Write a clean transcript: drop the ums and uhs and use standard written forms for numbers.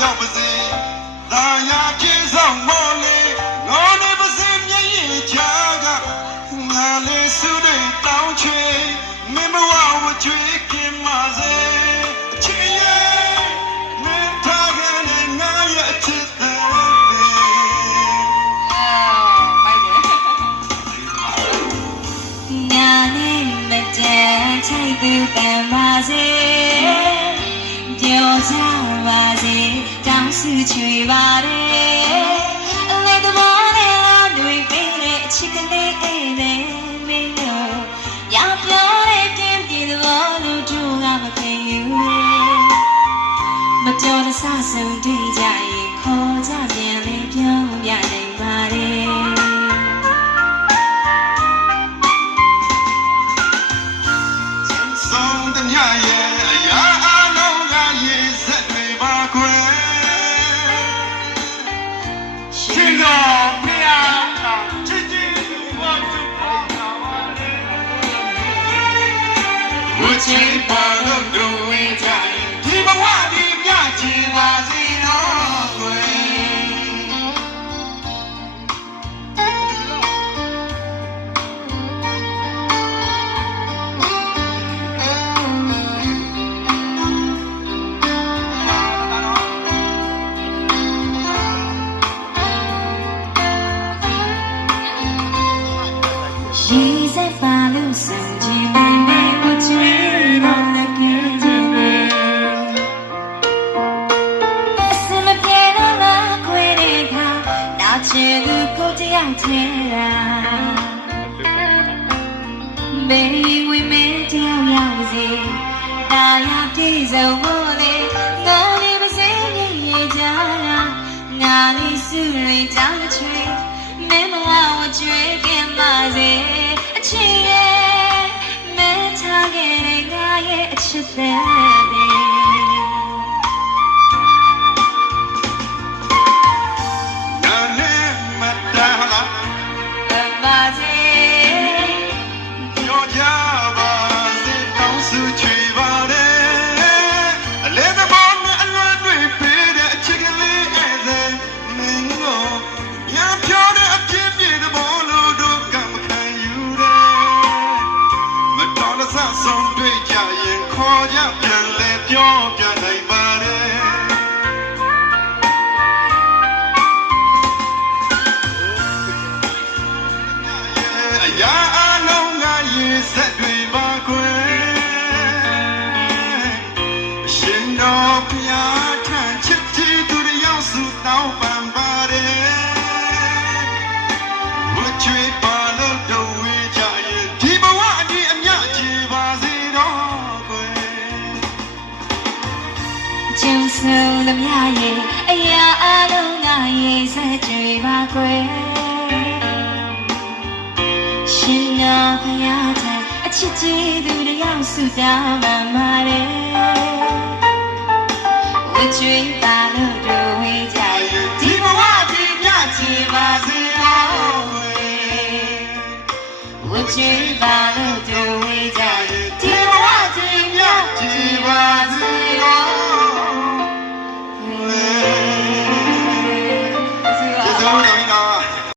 ရောက်ပါစေသာယာကျေးဇူးမော်လေငေါ်နေပါစေမျက်ရည်ချာကငါလေးစုတွေတောင်းချွေမင်းဘဝဝကြွေးခင်ပါစေချစ်ရဲ့မင်းထားခဲ့တဲ့ငါရဲ့ချစ်တဲ့နာနေမတန်ချိတ်သူပန်ပါစေပြောကြပါစေတောင်းစုချွေပါတယ်အလေးသဘောနဲ့တွေ့ပေးတဲ့အချစ်ကလေးအေးနဲ့မင်းတို့ရပြောတဲ့ပြင်းပြသဘောလို့တို့ကမခင်ယူမတော်တဆဆုံးတွေ့ကြရင်ခေါ်ကြပြန်လေပြောပြနိုင်ပါတယ်ဆုံးတဲ့ညရဲ့အရာအလုံးကရေစက်တွေပါခွဲရှင်တော်ဖျားချစ်ချစ်သူဝတ်သူပေါ်လာပါလေဝချီပါလို့တို့ဝေးကြဒီဘဝဒီမြချီပါစေတော့ခွဲရေစက်ပါလို့စံချင်မင်းကိုချွေးတော့လည်းကြည့်ချင်တယ်အစမပြေတော့လားခွေတဲ့ခါနာချင်သူကိုတယောက်ချင်တာမေဝိမေတယောက်ရောက်စီတာယာပြေဆုံးဖို့လေငေါ်နေပါစေမြေကြတာငါလေးစုရိတ်တောင်းချွေးမင်းဘဝဝကြွေးခင်ပါစေအချစ်ရဲ့မင်းထားခဲ့တဲ့ငါရဲ့အချစ်သက်တွေနာနဲ့မတန်လားပါစေပြောကြပါစေတောင်းစုချွေပါတယ်အလဲသဘောနဲ့အလွန်တွေပေးတဲ့အချစ်ကလေးအဲ့ဒါမင်းကိုရပြောတဲ့အပြည့်ပြည့်သဘောလို့တို့ကမခံယူတယ်မတော်တဆဆုံးတွေ့ကြရင်ခေါ်ကြပြန်လဲပြောပြနိုင်ပါတယ်အရာအလုံးကရေစက်တွေပါခွဲရှင်တော်ဖျားထန်ချစ်ချီသူတယောက်စုတောင်းပန်ပါတယ်ဝချွေပါလို့တို့ဝေးကြရင်ဒီဘဝဒီအမြချေပါစေတော့ကွယ်ကျုံဆုံးသမျှရဲ့အရာအလုံးကရေစက်ကြွေပါခွေရှင်တော်ဖျားတဲ့အချစ်ကြီးသူတယောက်စုတောင်းပန်ပါတယ်ဝချွေပါလို့တို့ဝေးကြရင်ဒီဘဝဒီမြချေပါစေတော့ကွယ်ဝချွေပါလို့